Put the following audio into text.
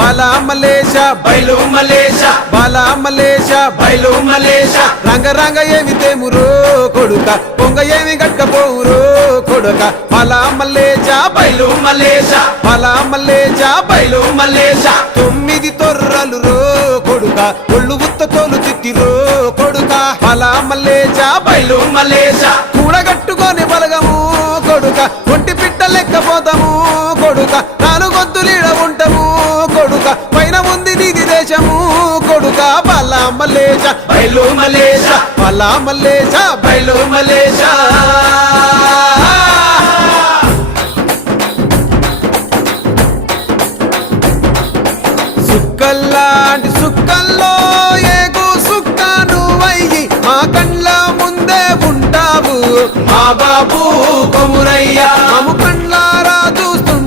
బాలా మలేష బయలు మలేష బాలా మలేష బయలు మలేష రంగ రంగ ఏమి తేమురో కొడుక పొంగ ఏమి గట్టపోవురో కొడుక బాలా మలేష బయలు మలేష బాలా మలేష బయలు మలేష 9 తొర్రలు రో కొడుక ఒళ్ళు ఉత్త తోలు చిట్టిరో కొడుక బాలా మలేష బయలు మలేష కూడగట్టుకొని బలగము కొడుక ఒంటి పిట్ట లెక్కపోతాము కొడుక 4 గొంతులీడ ఉంటాము కొడుక పైన ఉంది నీది దేశము కొడుక బాలా మలేష బయలు మలేష బాలా మలేష బయలు మలేష సుక్కల్లాంటి సుక్కల్లో ఏగు సుక్క నువ్వయ్యి మా కండ్ల ముందే ఉంటావు మా బాబు కొమురయ్య మము కండ్లారా